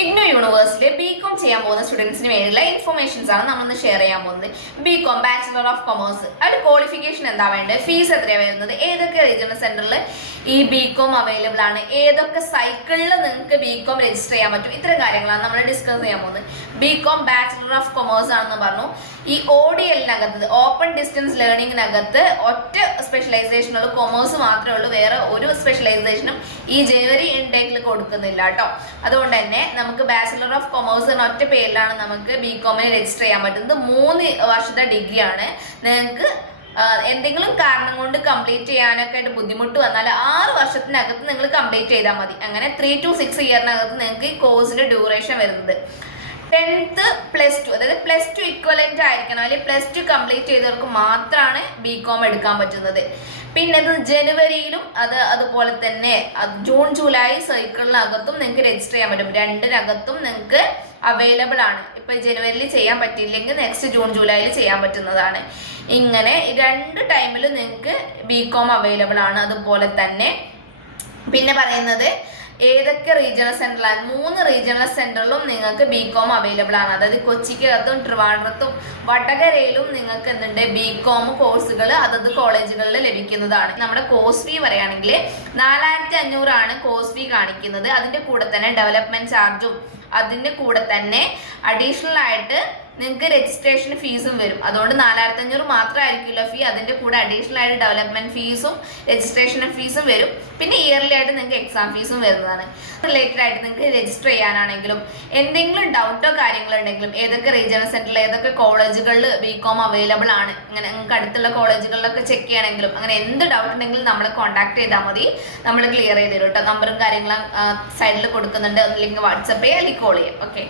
IGNOU യൂണിവേഴ്സിലെ BCom ചെയ്യാൻ പോകുന്ന സ്റ്റുഡൻസിന് വേണ്ടിയുള്ള ഇൻഫർമേഷൻസ് ആണ് നമ്മൾ ഷെയർ ചെയ്യാൻ പോകുന്നത്. ബികോം ബാച്ചിലർ ഓഫ് കൊമേഴ്സ്, അതിൽ ക്വാളിഫിക്കേഷൻ എന്താ വേണ്ടത്, ഫീസ് എത്രയാണ് വരുന്നത്, ഏതൊക്കെ റീജിയണൽ സെന്ററിൽ ഈ ബികോം അവൈലബിൾ ആണ്, ഏതൊക്കെ സൈക്കിളിൽ നിങ്ങൾക്ക് ബികോം രജിസ്റ്റർ ചെയ്യാൻ പറ്റും, ഇത്തരം കാര്യങ്ങളാണ് നമ്മൾ ഡിസ്കസ് ചെയ്യാൻ പോകുന്നത്. ബികോം ബാച്ചിലർ ഓഫ് കൊമേഴ്സ് ആണെന്ന് പറഞ്ഞു. ഈ ODL-നകത്ത് ഓപ്പൺ ഡിസ്റ്റൻസ് ലേണിംഗിനകത്ത് ഒറ്റ സ്പെഷ്യലൈസേഷനുള്ള കൊമേഴ്സ് മാത്രമേ ഉള്ളൂ, വേറെ ഒരു സ്പെഷ്യലൈസേഷനും ഈ ജനുവരി ഇൻടേക്കിൽ കൊടുക്കുന്നില്ല കേട്ടോ. അതുകൊണ്ട് തന്നെ നമുക്ക് ബാച്ചിലർ ഓഫ് കൊമേഴ്സ് എന്ന ഒറ്റ പേരിലാണ് നമുക്ക് ബികോമിന് രജിസ്റ്റർ ചെയ്യാൻ പറ്റുന്നത്. 3 വർഷത്തെ ഡിഗ്രിയാണ്. നിങ്ങൾക്ക് എന്തെങ്കിലും കാരണം കൊണ്ട് കംപ്ലീറ്റ് ചെയ്യാനൊക്കെ ആയിട്ട് ബുദ്ധിമുട്ട് വന്നാൽ 6 വർഷത്തിനകത്ത് നിങ്ങൾ കംപ്ലീറ്റ് ചെയ്താൽ മതി. അങ്ങനെ 3 to 6 ഇയറിനകത്ത് നിങ്ങൾക്ക് ഈ കോഴ്സിന്റെ ഡ്യൂറേഷൻ വരുന്നത് 10th +2, അതായത് +2 ഇക്വലന്റ് ആയിരിക്കണം, അല്ലെങ്കിൽ +2 കംപ്ലീറ്റ് ചെയ്തവർക്ക് മാത്രമാണ് ബികോം എടുക്കാൻ പറ്റുന്നത്. പിന്നെ ഇത് ജനുവരിയിലും അതുപോലെ തന്നെ ജൂൺ ജൂലൈ സൈക്കിളിനകത്തും നിങ്ങൾക്ക് രജിസ്റ്റർ ചെയ്യാൻ പറ്റും. 2-നകത്തും നിങ്ങൾക്ക് അവൈലബിൾ ആണ്. ഇപ്പൊ ജനുവരിയിൽ ചെയ്യാൻ പറ്റിയില്ലെങ്കിൽ നെക്സ്റ്റ് ജൂൺ ജൂലൈയിൽ ചെയ്യാൻ പറ്റുന്നതാണ്. ഇങ്ങനെ 2 ടൈമിലും നിങ്ങൾക്ക് ബികോം അവൈലബിൾ ആണ്. അതുപോലെ തന്നെ പിന്നെ പറയുന്നത് ഏതൊക്കെ റീജിയണൽ സെന്ററിലാണ്, 3 റീജിയണൽ സെന്ററിലും നിങ്ങൾക്ക് ബികോം അവൈലബിൾ ആണ്. അതായത് കൊച്ചിക്കകത്തും ട്രിവാൻഡ്രത്തും വടകരയിലും നിങ്ങൾക്ക് എന്തുണ്ട് ബികോം കോഴ്സുകൾ അതത് കോളേജുകളിൽ ലഭിക്കുന്നതാണ്. നമ്മുടെ കോഴ്സ് ഫീ പറയുകയാണെങ്കിൽ 4500 ആണ് കോഴ്സ് ഫീ കാണിക്കുന്നത്. അതിന്റെ കൂടെ തന്നെ ഡെവലപ്മെന്റ് ചാർജും അതിന്റെ കൂടെ തന്നെ അഡീഷണൽ ആയിട്ട് നിങ്ങൾക്ക് രജിസ്ട്രേഷൻ ഫീസും വരും. അതുകൊണ്ട് 4500 മാത്രമായിരിക്കില്ല ഫീ, അതിന്റെ കൂടെ അഡീഷണൽ ആയിട്ട് ഡെവലപ്മെന്റ് ഫീസും രജിസ്ട്രേഷൻ ഫീസും വരും. പിന്നെ ഇയർലി ആയിട്ട് നിങ്ങൾക്ക് എക്സാം ഫീസും വരുന്നതാണ്. റിലേറ്റഡ് ആയിട്ട് നിങ്ങൾക്ക് രജിസ്റ്റർ ചെയ്യാനാണെങ്കിലും എന്തെങ്കിലും ഡൗട്ടോ കാര്യങ്ങളോ ഉണ്ടെങ്കിലും ഏതൊക്കെ റീജിയണൽ സെന്ററിൽ ഏതൊക്കെ കോളേജുകളിൽ ബികോം അവൈലബിൾ ആണ്, അങ്ങനെ നിങ്ങൾക്ക് അടുത്തുള്ള കോളേജുകളിലൊക്കെ ചെക്ക് ചെയ്യണമെങ്കിലും അങ്ങനെ എന്ത് ഡൗട്ട് ഉണ്ടെങ്കിലും നമ്മളെ കോൺടാക്ട് ചെയ്താൽ മതി, നമ്മൾ ക്ലിയർ ചെയ്ത് തരും കേട്ടോ. നമ്പറും കാര്യങ്ങളും സൈഡിൽ കൊടുക്കുന്നുണ്ട്. അല്ലെങ്കിൽ വാട്സപ്പ് ചെയ്യാം അല്ലെങ്കിൽ കോൾ ചെയ്യാം. ഓക്കെ.